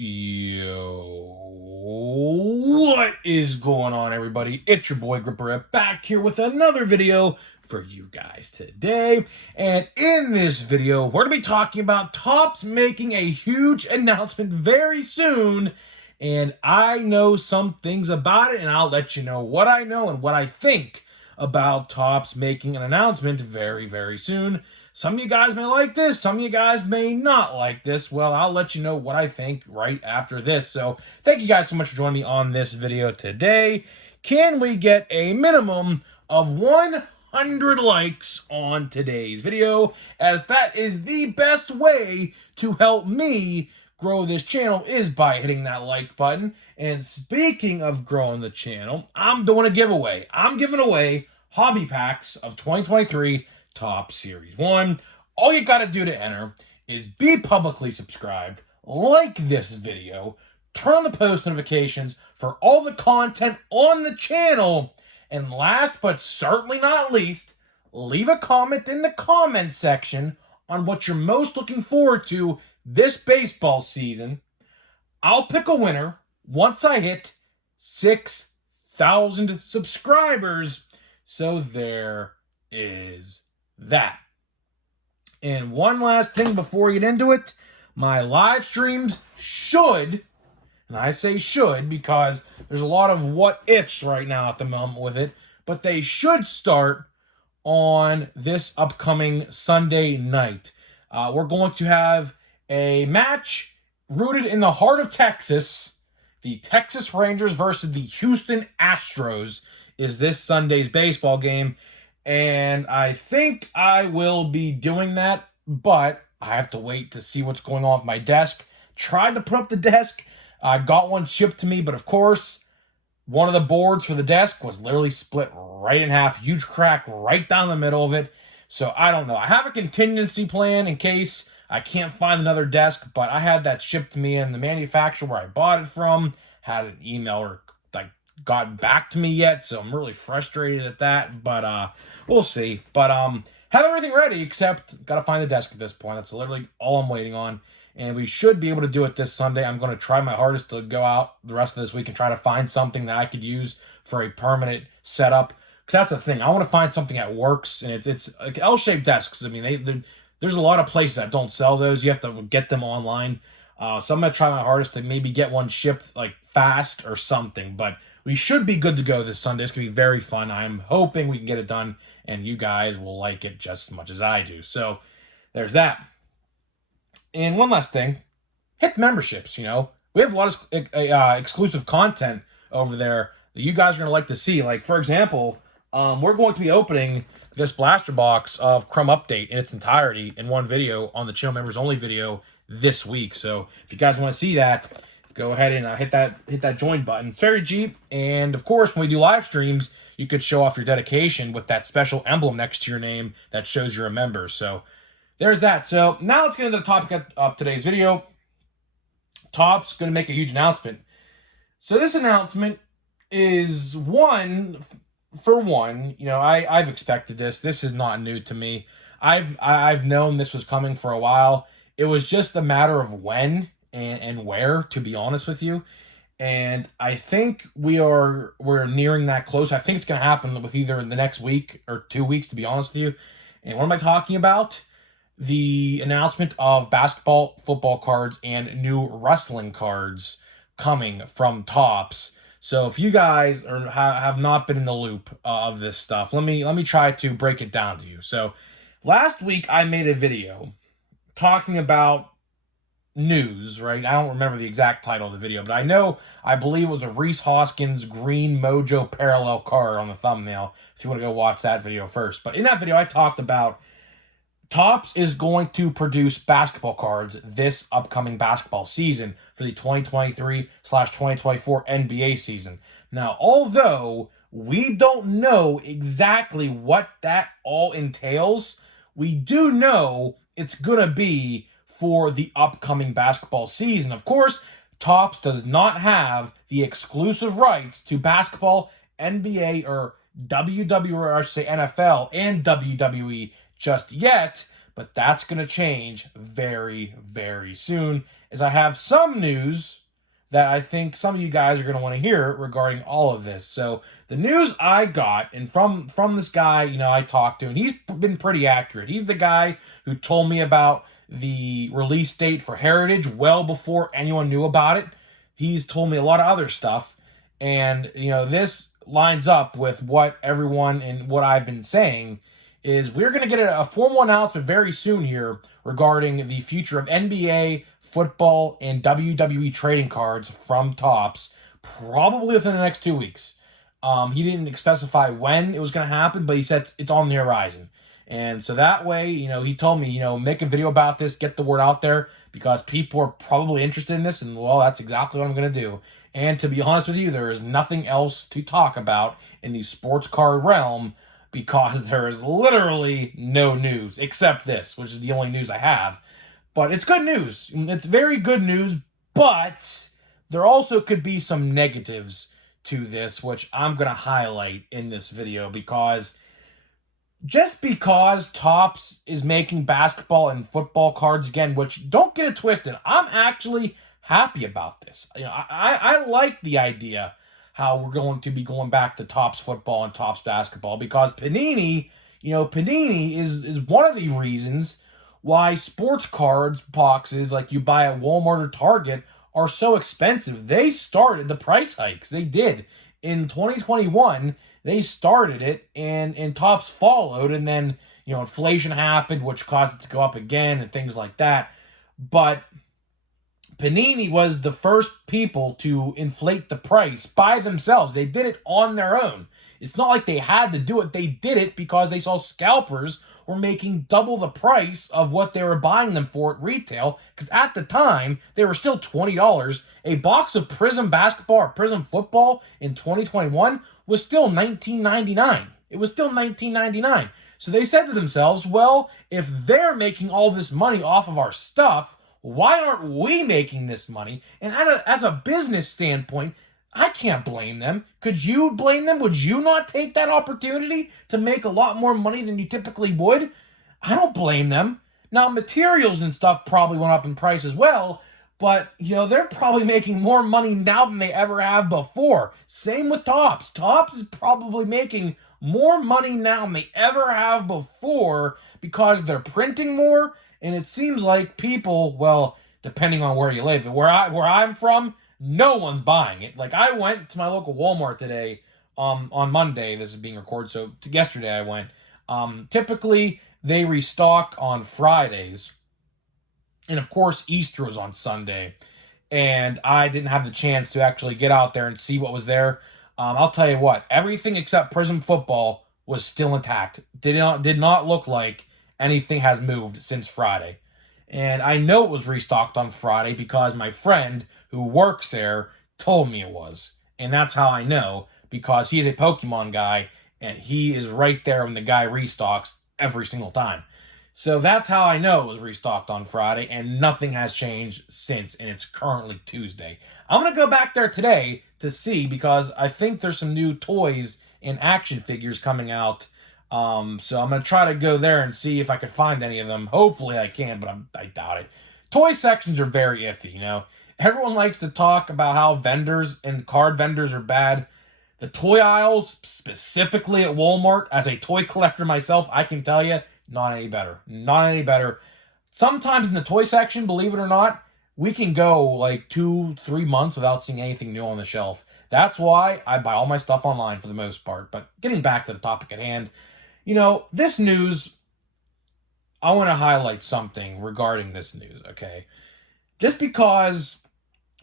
Yo, what is going on, everybody? It's your boy Gripper back here with another video for you guys today. And in this video, we're going to be talking about Topps making a huge announcement very soon. And I know some things about it, and I'll let you know what I know and what I think about Topps making an announcement very, very soon. Some of you guys may like this, some of you guys may not like this. Well, I'll let you know what I think right after this. So thank you guys so much for joining me on this video today. Can we get a minimum of 100 likes on today's video, as that is the best way to help me grow this channel is by hitting that like button. And speaking of growing the channel, I'm doing a giveaway. I'm giving away hobby packs of 2023 Topps Series 1. All you got to do to enter is be publicly subscribed, like this video, turn on the post notifications for all the content on the channel, and last but certainly not least, leave a comment in the comment section on what you're most looking forward to this baseball season. I'll pick a winner once I hit 6,000 subscribers. So there is that. And one last thing before we get into it, my live streams should, and I say should because there's a lot of what ifs right now at the moment with it, but they should start on this upcoming Sunday night. We're going to have a match rooted in the heart of Texas. The Texas Rangers versus the Houston Astros is this Sunday's baseball game. And I think I will be doing that, but I have to wait to see what's going on with my desk. Tried to put up the desk. I got one shipped to me, but of course, one of the boards for the desk was literally split right in half. Huge crack right down the middle of it. So I don't know. I have a contingency plan in case I can't find another desk, but I had that shipped to me, and the manufacturer where I bought it from hasn't emailed or gotten back to me yet, so I'm really frustrated at that, but we'll see. But have everything ready, except gotta find the desk at this point. That's literally all I'm waiting on, and we should be able to do it this Sunday. I'm going to try my hardest to go out the rest of this week and try to find something that I could use for a permanent setup, because that's the thing. I want to find something that works, and it's like L-shaped desks. I mean, there's a lot of places that don't sell those. You have to get them online. So I'm going to try my hardest to maybe get one shipped like fast or something, but we should be good to go this Sunday. It's going to be very fun. I'm hoping we can get it done, and you guys will like it just as much as I do. So there's that. And one last thing, hit the memberships. We have a lot of exclusive content over there that you guys are going to like to see. Like, for example, we're going to be opening this blaster box of Crumb Update in its entirety in one video on the channel members only video this week. So if you guys want to see that, go ahead and hit that join button. It's very cheap, and of course, when we do live streams, you could show off your dedication with that special emblem next to your name that shows you're a member. So there's that. So now let's get into the topic of today's video. Topps going to make a huge announcement. So this announcement is I've expected this. This is not new to me. I've known this was coming for a while. It was just a matter of when and where, to be honest with you. And I think we're nearing that close. I think it's going to happen with either the next week or 2 weeks, to be honest with you. And what am I talking about? The announcement of basketball, football cards, and new wrestling cards coming from Topps. So if you guys have not been in the loop of this stuff, let me try to break it down to you. So last week I made a video talking about news, right? I don't remember the exact title of the video, but I believe it was a Reese Hoskins Green Mojo parallel card on the thumbnail, if you want to go watch that video first. But in that video, I talked about Topps is going to produce basketball cards this upcoming basketball season for the 2023/2024 NBA season. Now, although we don't know exactly what that all entails, we do know it's going to be for the upcoming basketball season. Of course, Topps does not have the exclusive rights to basketball, NBA, or WWE, or I should say NFL and WWE just yet, but that's going to change very, very soon, as I have some news that I think some of you guys are going to want to hear regarding all of this. So the news I got, and from this guy, I talked to, and he's been pretty accurate. He's the guy who told me about the release date for Heritage well before anyone knew about it. He's told me a lot of other stuff, and this lines up with what everyone and what I've been saying. Is we're going to get a formal announcement very soon here regarding the future of NBA, football, and WWE trading cards from Topps, probably within the next 2 weeks. He didn't specify when it was going to happen, but he said it's on the horizon. And so that way, he told me, make a video about this, get the word out there, because people are probably interested in this, and well, that's exactly what I'm going to do. And to be honest with you, there is nothing else to talk about in the sports card realm, because there is literally no news except this, which is the only news I have. But it's good news. It's very good news, but there also could be some negatives to this, which I'm going to highlight in this video, because just because Topps is making basketball and football cards again, which, don't get it twisted, I'm actually happy about this. I like the idea how we're going to be going back to Topps football and Topps basketball, because Panini is one of the reasons why sports cards boxes like you buy at Walmart or Target are so expensive. They started the price hikes. They did. In 2021, they started it, and Topps followed, and then, inflation happened, which caused it to go up again and things like that. But Panini was the first people to inflate the price by themselves. They did it on their own. It's not like they had to do it. They did it because they saw scalpers were making double the price of what they were buying them for at retail, because at the time, they were still $20. A box of Prism basketball or Prism football in 2021 was still $19.99. It was still $19.99. So they said to themselves, well, if they're making all this money off of our stuff, why aren't we making this money? And as a business standpoint, I can't blame them. Could you blame them? Would you not take that opportunity to make a lot more money than you typically would? I don't blame them. Now, materials and stuff probably went up in price as well, but, they're probably making more money now than they ever have before. Same with Topps. Topps is probably making more money now than they ever have before, because they're printing more. And it seems like people, well, depending on where you live, where I'm from, no one's buying it. Like, I went to my local Walmart today, on Monday. This is being recorded, so yesterday I went. Typically, they restock on Fridays. And of course, Easter was on Sunday. And I didn't have the chance to actually get out there and see what was there. I'll tell you what, everything except Prism football was still intact. Did not look like anything has moved since Friday. And I know it was restocked on Friday because my friend who works there told me it was. And that's how I know, because he's a Pokemon guy, and he is right there when the guy restocks every single time. So that's how I know it was restocked on Friday, and nothing has changed since, and it's currently Tuesday. I'm going to go back there today to see, because I think there's some new toys and action figures coming out. So I'm going to try to go there and see if I can find any of them. Hopefully I can, but I doubt it. Toy sections are very iffy, Everyone likes to talk about how vendors and card vendors are bad. The toy aisles, specifically at Walmart, as a toy collector myself, I can tell you, not any better. Not any better. Sometimes in the toy section, believe it or not, we can go like 2-3 months without seeing anything new on the shelf. That's why I buy all my stuff online for the most part. But getting back to the topic at hand, this news, I want to highlight something regarding this news, okay? Just because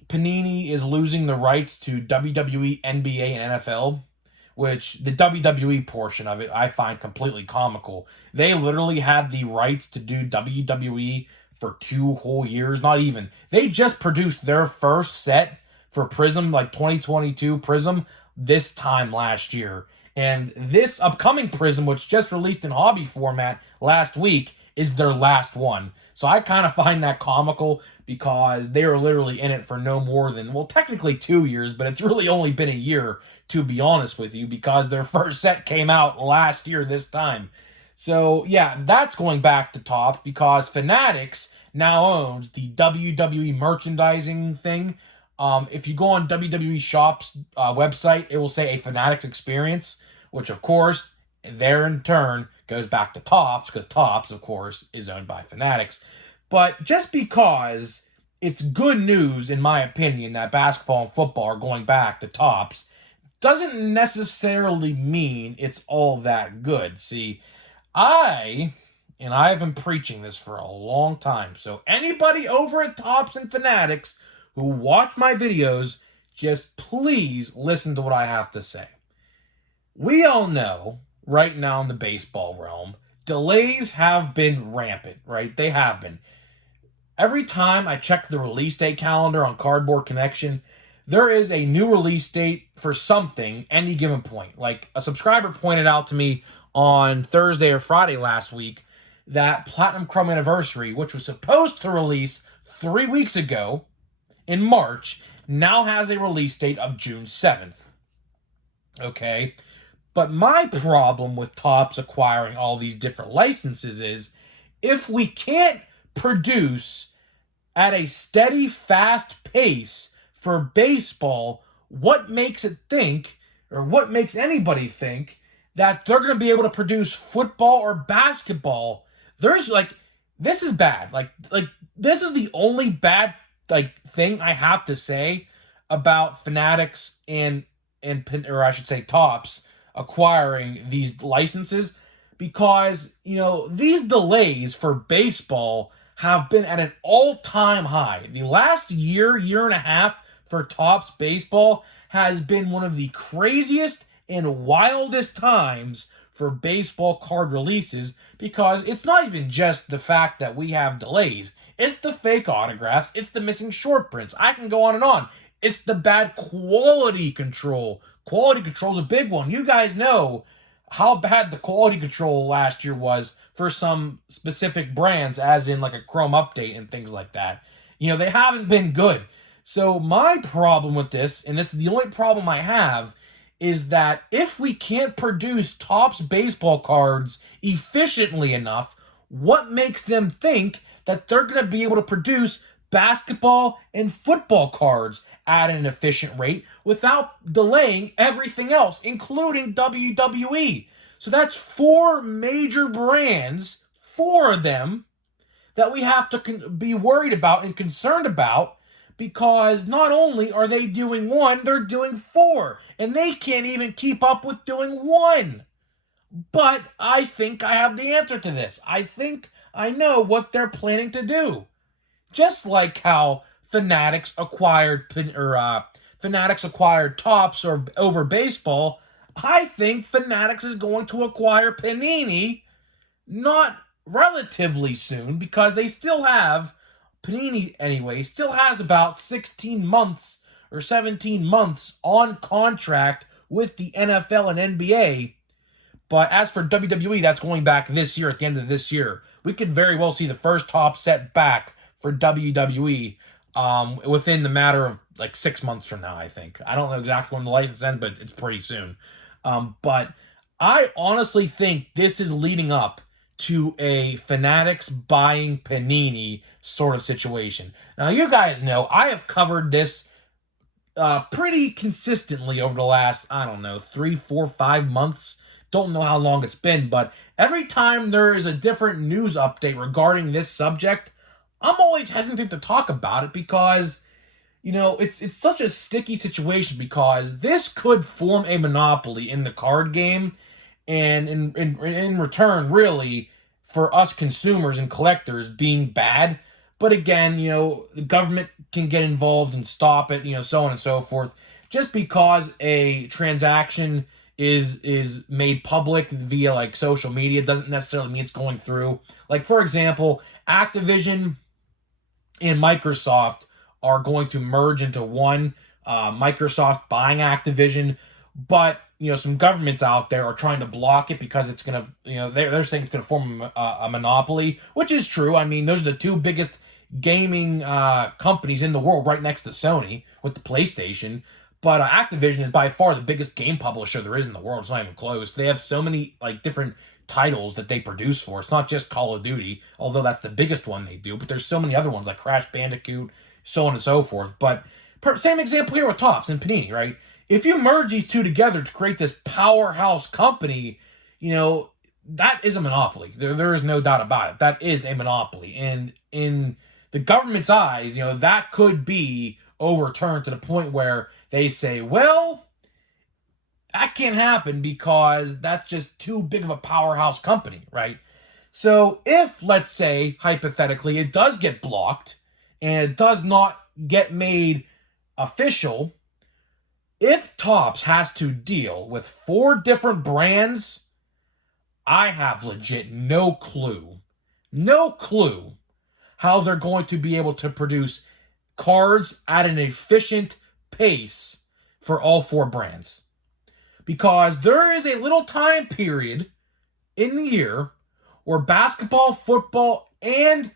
Panini is losing the rights to WWE, NBA, and NFL, which the WWE portion of it I find completely comical. They literally had the rights to do WWE for 2 whole years, not even. They just produced their first set for Prism, like 2022 Prism, this time last year. And this upcoming Prism, which just released in hobby format last week, is their last one. So I kind of find that comical, because they are literally in it for no more than, well, technically 2 years, but it's really only been a year, to be honest with you, because their first set came out last year this time. So yeah, that's going back to Topps because Fanatics now owns the WWE merchandising thing. If you go on WWE Shop's website, it will say a Fanatics experience, which of course, there in turn goes back to Topps because Topps, of course, is owned by Fanatics. But just because it's good news, in my opinion, that basketball and football are going back to Topps, doesn't necessarily mean it's all that good. See, I have been preaching this for a long time. So anybody over at Topps and Fanatics who watch my videos, just please listen to what I have to say. We all know right now in the baseball realm, delays have been rampant, right? They have been. Every time I check the release date calendar on Cardboard Connection, there is a new release date for something any given point. Like a subscriber pointed out to me on Thursday or Friday last week that Platinum Chrome Anniversary, which was supposed to release 3 weeks ago in March, now has a release date of June 7th. Okay? But my problem with Topps acquiring all these different licenses is if we can't produce at a steady, fast pace for baseball, what makes it think, or what makes anybody think, that they're going to be able to produce football or basketball? There's this is bad. This is the only bad thing I have to say about Fanatics or I should say Topps acquiring these licenses, because these delays for baseball have been at an all-time high. The last year and a half for Topps baseball has been one of the craziest and wildest times for baseball card releases, because it's not even just the fact that we have delays. It's the fake autographs. It's the missing short prints. I can go on and on. It's the bad quality control. Quality control is a big one. You guys know how bad the quality control last year was for some specific brands, as in like a Chrome update and things like that. They haven't been good. So my problem with this, and it's the only problem I have, is that if we can't produce Topps baseball cards efficiently enough, what makes them think that they're going to be able to produce basketball and football cards at an efficient rate without delaying everything else, including WWE? So that's 4 major brands, 4 of them, that we have to be worried about and concerned about, because not only are they doing 1, they're doing 4, and they can't even keep up with doing 1. But I think I have the answer to this. I think I know what they're planning to do. Just like how Fanatics acquired Topps over baseball, I think Fanatics is going to acquire Panini not relatively soon, because they still have Panini anyway, still has about 16 months or 17 months on contract with the NFL and NBA. But as for WWE, that's going back this year, at the end of this year. We could very well see the first top set back for WWE within the matter of 6 months from now, I think. I don't know exactly when the license ends, but it's pretty soon. But I honestly think this is leading up to a Fanatics buying Panini sort of situation. Now, you guys know I have covered this pretty consistently over the last, 3, 4, 5 months. Don't know how long it's been, but every time there is a different news update regarding this subject, I'm always hesitant to talk about it, because it's such a sticky situation, because this could form a monopoly in the card game, and in return, really, for us consumers and collectors being bad. But again, the government can get involved and stop it, so on and so forth. Just because a transaction is made public via social media doesn't necessarily mean it's going through. For example, Activision and Microsoft are going to merge into one. Microsoft buying Activision, but some governments out there are trying to block it, because it's gonna, they're saying it's gonna form a monopoly, which is true. I mean, those are the 2 biggest gaming companies in the world, right next to Sony with the PlayStation. But Activision is by far the biggest game publisher there is in the world. It's not even close. They have so many different titles that they produce for. It's not just Call of Duty, although that's the biggest one they do, but there's so many other ones like Crash Bandicoot, so on and so forth. But same example here with Topps and Panini, right? If you merge these two together to create this powerhouse company, that is a monopoly. There is no doubt about it. That is a monopoly. And in the government's eyes, that could be overturned to the point where they say, well, that can't happen because that's just too big of a powerhouse company, right? So if, let's say, hypothetically, it does get blocked and it does not get made official, if Topps has to deal with 4 different brands, I have legit no clue how they're going to be able to produce cards at an efficient pace for all 4 brands. Because there is a little time period in the year where basketball, football, and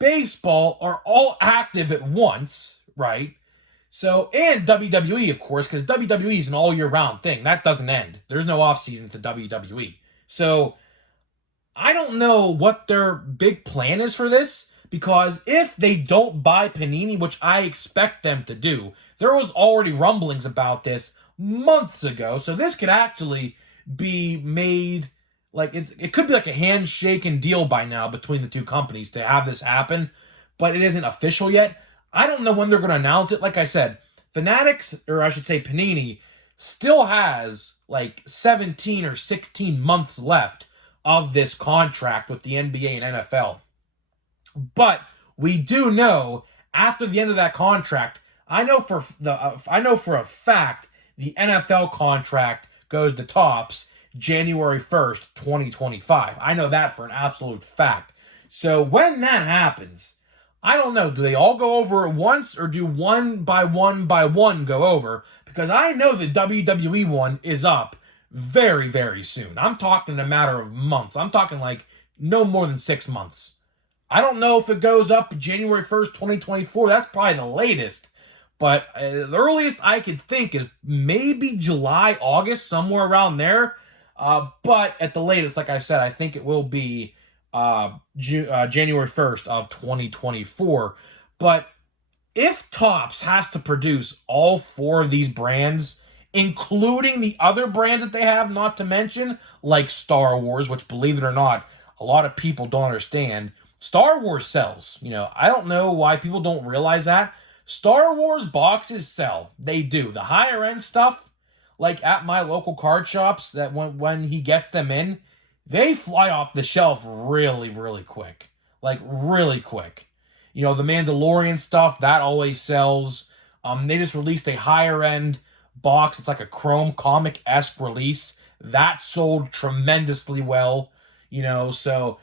baseball are all active at once, right? So, and WWE, of course, because WWE is an all year round thing. That doesn't end. There's no off season to WWE. So, I don't know what their big plan is for this, because if they don't buy Panini, which I expect them to do, there was already rumblings about this months ago. So this could actually be made, like, it could be like a handshaking deal by now between the two companies to have this happen, but it isn't official yet. I don't know when they're going to announce it. Like I said, Fanatics, or I should say Panini, still has like 17 or 16 months left of this contract with the NBA and NFL. But we do know after the end of that contract, I know for a fact the NFL contract goes to Topps January 1st, 2025. I know that for an absolute fact. So when that happens, I don't know. Do they all go over at once, or do one by one go over? Because I know the WWE one is up very, very soon. I'm talking a matter of months. I'm talking like no more than 6 months. I don't know if it goes up January 1st, 2024. That's probably the latest. But the earliest I could think is maybe July, August, somewhere around there. But at the latest, like I said, I think it will be January 1st of 2024. But if Topps has to produce all 4 of these brands, including the other brands that they have, not to mention, like Star Wars, which, believe it or not, a lot of people don't understand. Star Wars sells. I don't know why people don't realize that. Star Wars boxes sell. They do. The higher end stuff, like at my local card shops, that when he gets them in, they fly off the shelf really, really quick. Like, really quick. The Mandalorian stuff, that always sells. They just released a higher end box. It's like a Chrome comic-esque release. That sold tremendously well. So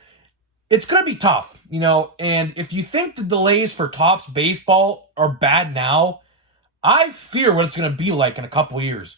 it's going to be tough, and if you think the delays for Topps baseball are bad now, I fear what it's going to be like in a couple of years.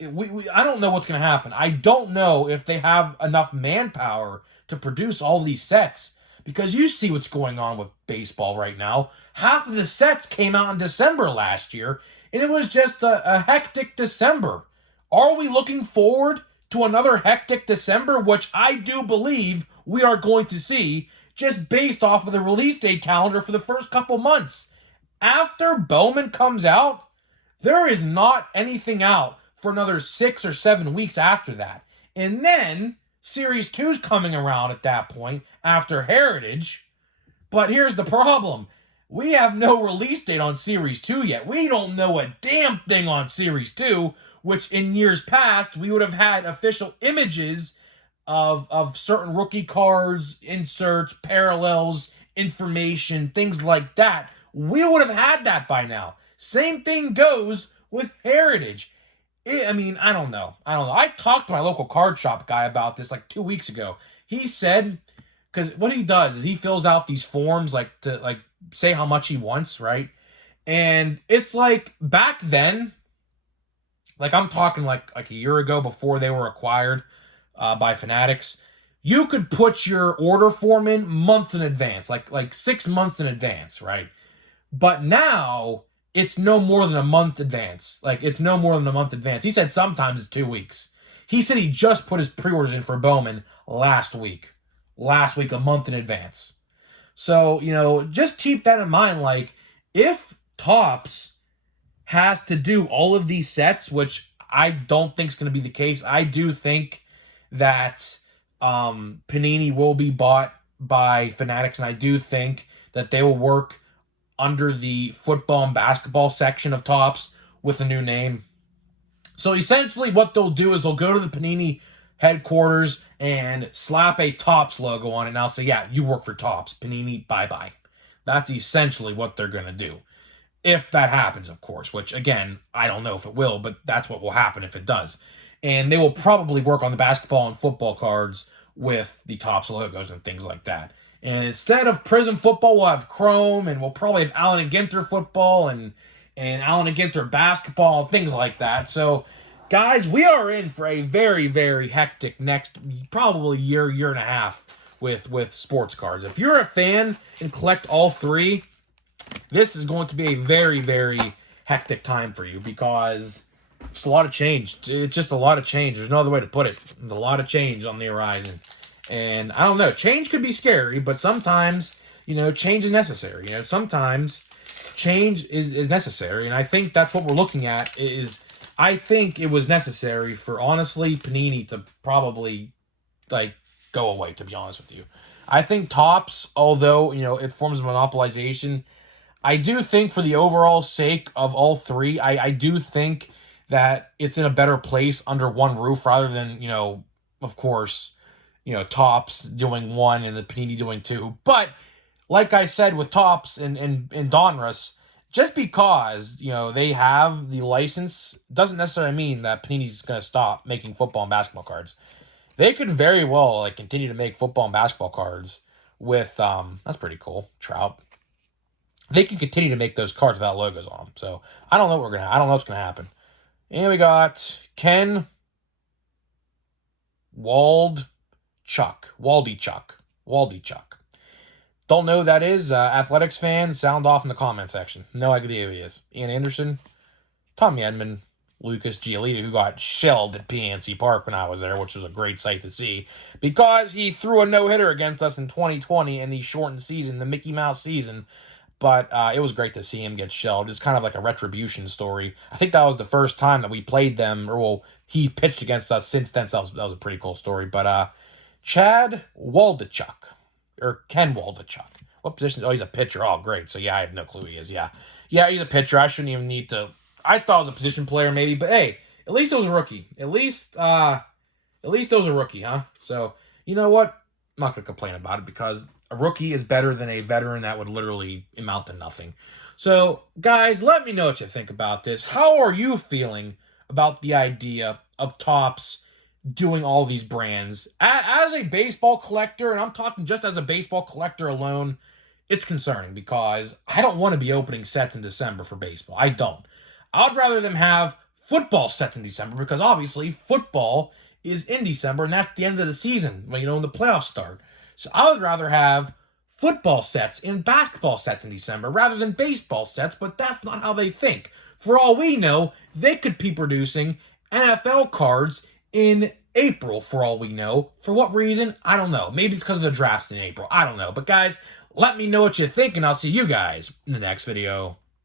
I don't know what's going to happen. I don't know if they have enough manpower to produce all these sets, because you see what's going on with baseball right now. Half of the sets came out in December last year, and it was just a hectic December. Are we looking forward to another hectic December, which I do believe we are going to see, just based off of the release date calendar for the first couple months? After Bowman comes out, there is not anything out for another 6 or 7 weeks after that. And then Series 2's coming around at that point after Heritage. But here's the problem. We have no release date on Series 2 yet. We don't know a damn thing on Series 2, which in years past, we would have had official images of certain rookie cards, inserts, parallels, information, things like that. We would have had that by now. Same thing goes with Heritage. I don't know. I talked to my local card shop guy about this like 2 weeks ago. He said, because what he does is he fills out these forms to say how much he wants, right? And it's like back then, like I'm talking like a year ago before they were acquired by Fanatics, you could put your order form in months in advance, like 6 months in advance, right? But now it's no more than a month advance. He said sometimes it's 2 weeks. He said he just put his pre-orders in for Bowman last week. Last week, a month in advance. So, just keep that in mind. Like, if Topps has to do all of these sets, which I don't think is going to be the case, I do think that Panini will be bought by Fanatics, and I do think that they will work under the football and basketball section of Topps with a new name. So essentially what they'll do is they'll go to the Panini headquarters and slap a Topps logo on it, and I'll say, yeah, you work for Topps. Panini, bye-bye. That's essentially what they're going to do. If that happens, of course, which, again, I don't know if it will, but that's what will happen if it does. And they will probably work on the basketball and football cards with the Topps logos and things like that. And instead of Prism football, we'll have Chrome, and we'll probably have Allen and Ginter football and Allen and Ginter basketball, things like that. So, guys, we are in for a very, very hectic next probably year and a half with sports cards. If you're a fan and collect all three, this is going to be a very, very hectic time for you because it's a lot of change. It's just a lot of change. There's no other way to put it. There's a lot of change on the horizon. And I don't know, change could be scary, but sometimes, change is necessary. Sometimes change is necessary. And I think that's what we're looking at is, I think it was necessary for, honestly, Panini to probably, go away, to be honest with you. I think Topps, although, it forms a monopolization, I do think for the overall sake of all three, I do think that it's in a better place under one roof rather than, of course, Topps doing one and the Panini doing two. But like I said with Topps and Donruss, just because, they have the license doesn't necessarily mean that Panini's going to stop making football and basketball cards. They could very well continue to make football and basketball cards with that's pretty cool. Trout. They can continue to make those cards without logos on them. So I don't know what's gonna happen. And we got Ken Waldy Chuck. Don't know who that is. Athletics fans, sound off in the comment section. No idea who he is. Ian Anderson, Tommy Edman, Lucas Giolito, who got shelled at PNC Park when I was there, which was a great sight to see, because he threw a no-hitter against us in 2020 in the shortened season, the Mickey Mouse season. But it was great to see him get shelled. It's kind of like a retribution story. I think that was the first time that we played them, or he pitched against us since then, so that was a pretty cool story. But Chad Waldachuk, or Ken Waldachuk. What position? Oh, he's a pitcher. Oh, great. So, yeah, I have no clue who he is. Yeah, he's a pitcher. I shouldn't even need to. I thought it was a position player maybe, but hey, at least it was a rookie. At least it was a rookie, huh? So, you know what? I'm not going to complain about it because a rookie is better than a veteran that would literally amount to nothing. So, guys, let me know what you think about this. How are you feeling about the idea of Topps doing all these brands? As a baseball collector, and I'm talking just as a baseball collector alone, it's concerning because I don't want to be opening sets in December for baseball. I don't. I'd rather them have football sets in December because obviously football is in December and that's the end of the season when the playoffs start. So I would rather have football sets and basketball sets in December rather than baseball sets, but that's not how they think. For all we know, they could be producing NFL cards in April, for all we know. For what reason? I don't know. Maybe it's because of the drafts in April. I don't know. But guys, let me know what you think, and I'll see you guys in the next video.